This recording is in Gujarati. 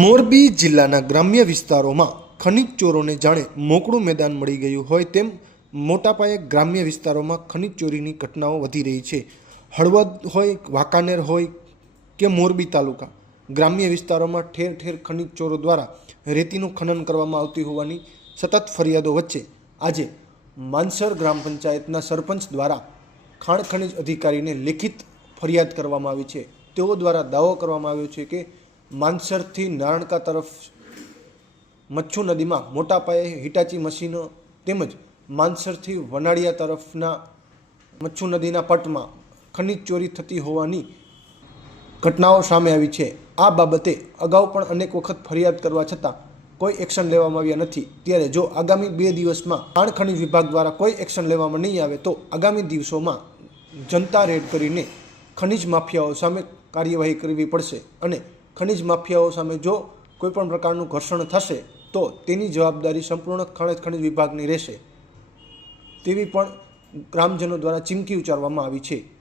મોરબી જિલ્લાના ગ્રામ્ય વિસ્તારોમાં ખનિજ ચોરોને જાણે મોકળું મેદાન મળી ગયું હોય તેમ મોટા પાયે ગ્રામ્ય વિસ્તારોમાં ખનિજ ચોરીની ઘટનાઓ વધી રહી છે. હળવદ હોય, વાંકાનેર હોય કે મોરબી તાલુકા, ગ્રામ્ય વિસ્તારોમાં ઠેર ઠેર ખનિજ ચોરો દ્વારા રેતીનું ખનન કરવામાં આવતી હોવાની સતત ફરિયાદો વચ્ચે આજે માનસર ગ્રામ પંચાયતના સરપંચ દ્વારા ખાણ ખનિજ અધિકારીને લેખિત ફરિયાદ કરવામાં આવી છે. તેઓ દ્વારા દાવો કરવામાં આવ્યો છે કે માનસરથી નારણકા તરફ મચ્છુ નદીમાં મોટા પાયે હિટાચી મશીનો તેમજ માનસરથી વનાળિયા તરફના મચ્છુ નદીના પટમાં ખનિજ ચોરી થતી હોવાની ઘટનાઓ સામે આવી છે. આ બાબતે અગાઉ પણ અનેક વખત ફરિયાદ કરવા છતાં કોઈ એક્શન લેવામાં આવ્યા નથી. ત્યારે જો આગામી 2 દિવસમાં ખાણ ખનિજ વિભાગ દ્વારા કોઈ એક્શન લેવામાં નહીં આવે તો આગામી દિવસોમાં જનતા રેડ કરીને ખનિજ માફિયાઓ સામે કાર્યવાહી કરવી પડશે અને ખનિજ માફિયાઓ સામે જો કોઈપણ પ્રકારનું ઘર્ષણ થશે તો તેની જવાબદારી સંપૂર્ણ ખનિજ વિભાગની રહેશે તેવી પણ ગ્રામજનો દ્વારા ચીમકી ઉચ્ચારવામાં આવી છે.